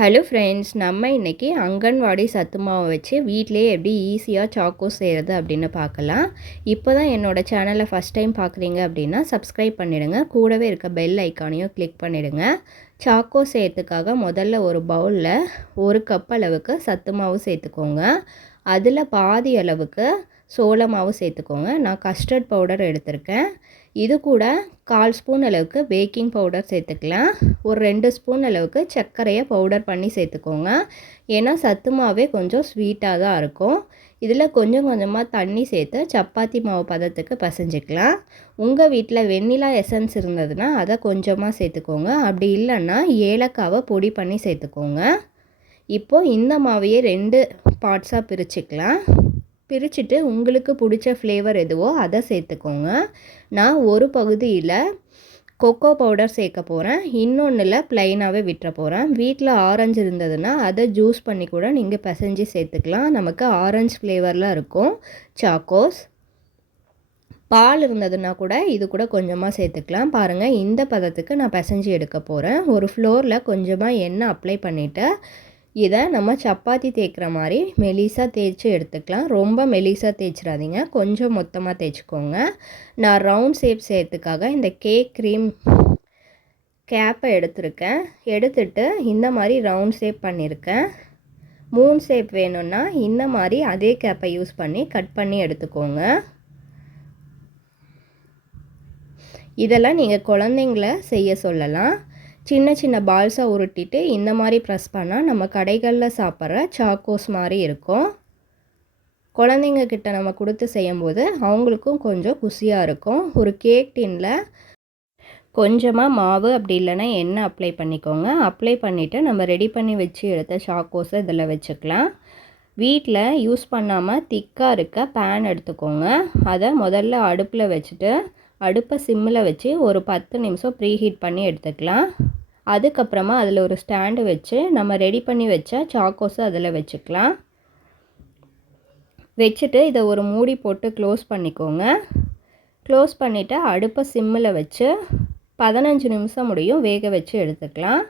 Hello friends, நம்ம இன்றைக்கி அங்கன்வாடி சத்து மாவை வச்சு வீட்டிலேயே எப்படி ஈஸியாக சாக்கோஸ் செய்கிறது அப்படின்னு பார்க்கலாம். இப்போ தான் என்னோடய சேனலை ஃபஸ்ட் டைம் பார்க்குறீங்க அப்படின்னா சப்ஸ்கிரைப் பண்ணிவிடுங்க. கூடவே இருக்க பெல் ஐக்கானையும் கிளிக் பண்ணிவிடுங்க. சாக்கோஸ் செய்யறதுக்காக முதல்ல ஒரு பவுலில் 1 கப் அளவுக்கு சத்து மாவு சேர்த்துக்கோங்க. அதில் பாதி அளவுக்கு சோள மாவு சேர்த்துக்கோங்க. நான் கஸ்டர்ட் பவுடர் எடுத்திருக்கேன். இது கூட 1/4 ஸ்பூன் அளவுக்கு பேக்கிங் பவுடர் சேர்த்துக்கலாம். ஒரு 2 ஸ்பூன் அளவுக்கு சர்க்கரையை பவுடர் பண்ணி சேர்த்துக்கோங்க. ஏன்னா சத்து மாவே கொஞ்சம் ஸ்வீட்டாக தான் இருக்கும். இதில் கொஞ்சம் கொஞ்சமாக தண்ணி சேர்த்து சப்பாத்தி மாவு பதத்துக்கு பசைஞ்சிக்கலாம். உங்கள் வீட்டில் வெண்ணிலா எசன்ஸ் இருந்ததுன்னா அதை கொஞ்சமாக சேர்த்துக்கோங்க. அப்படி இல்லைன்னா ஏலக்காவை பொடி பண்ணி சேர்த்துக்கோங்க. இப்போது இந்த மாவையே 2 பார்ட்ஸாக பிரிச்சுக்கலாம். பிரிச்சுட்டு உங்களுக்கு பிடிச்ச ஃப்ளேவர் எதுவோ அதை சேர்த்துக்கோங்க. நான் ஒரு பகுதியில் கொக்கோ பவுடர் சேர்க்க போகிறேன், இன்னொன்றில் ப்ளைனாகவே விட்டுற போகிறேன். வீட்டில் ஆரஞ்சு இருந்ததுன்னா அதை ஜூஸ் பண்ணி கூட நீங்கள் பிசைஞ்சு சேர்த்துக்கலாம். நமக்கு ஆரஞ்சு ஃப்ளேவரில் இருக்கும் சாக்கோஸ். பால் இருந்ததுன்னா கூட இது கூட கொஞ்சமாக சேர்த்துக்கலாம். பாருங்கள், இந்த பதத்துக்கு நான் பிசைஞ்சு எடுக்க போகிறேன். ஒரு ஃப்ளோரில் கொஞ்சமாக எண்ணெய் அப்ளை பண்ணிவிட்டு இதை நம்ம சப்பாத்தி தேய்க்கிற மாதிரி மெலிசாக தேய்ச்சி எடுத்துக்கலாம். ரொம்ப மெலிசாக தேய்ச்சிடாதீங்க, கொஞ்சம் மொத்தமாக தேய்ச்சிக்கோங்க. நான் ரவுண்ட் ஷேப் செய்யறதுக்காக இந்த கேக் க்ரீம் கேப்பை எடுத்துருக்கேன். எடுத்துட்டு இந்த மாதிரி ரவுண்ட் ஷேப் பண்ணியிருக்கேன். 3 ஷேப் வேணும்னா இந்த மாதிரி அதே கேப்பை யூஸ் பண்ணி கட் பண்ணி எடுத்துக்கோங்க. இதெல்லாம் நீங்கள் குழந்தைங்கள செய்ய சொல்லலாம். சின்ன சின்ன பால்ஸாக உருட்டிட்டு இந்த மாதிரி ப்ரெஸ் பண்ணால் நம்ம கடைகளில் சாப்பிட்ற சாக்கோஸ் மாதிரி இருக்கும். குழந்தைங்க கிட்ட நம்ம கொடுத்து செய்யும்போது அவங்களுக்கும் கொஞ்சம் குஷியாக இருக்கும். ஒரு கேக் டின்னில் கொஞ்சமாக மாவு அப்படி இல்லைன்னா எண்ணெய் அப்ளை பண்ணிக்கோங்க. அப்ளை பண்ணிவிட்டு நம்ம ரெடி பண்ணி வச்சு எடுத்த சாக்கோஸை இதில் வச்சுக்கலாம். வீட்டில் யூஸ் பண்ணாமல் திக்காக இருக்க பேன் எடுத்துக்கோங்க. அதை முதல்ல அடுப்பில் வச்சுட்டு அடுப்பை சிம்மில் வச்சு ஒரு 10 நிமிஷம் ப்ரீஹீட் பண்ணி எடுத்துக்கலாம். அதுக்கப்புறமா அதில் ஒரு ஸ்டாண்டு வச்சு நம்ம ரெடி பண்ணி வச்ச சாக்கோஸை அதில் வச்சுக்கலாம். வச்சுட்டு இதை ஒரு மூடி போட்டு க்ளோஸ் பண்ணிக்கோங்க. க்ளோஸ் பண்ணிவிட்டு அடுப்பை சிம்மில் வச்சு 15 நிமிஷம் முடியும் வேக வச்சு எடுத்துக்கலாம்.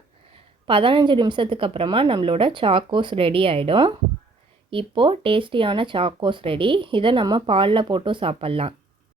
15 நிமிஷத்துக்கு அப்புறமா நம்மளோட சாக்கோஸ் ரெடி ஆகிடும். இப்போது டேஸ்டியான சாக்கோஸ் ரெடி. இதை நம்ம பாலில் போட்டு சாப்பிட்லாம்.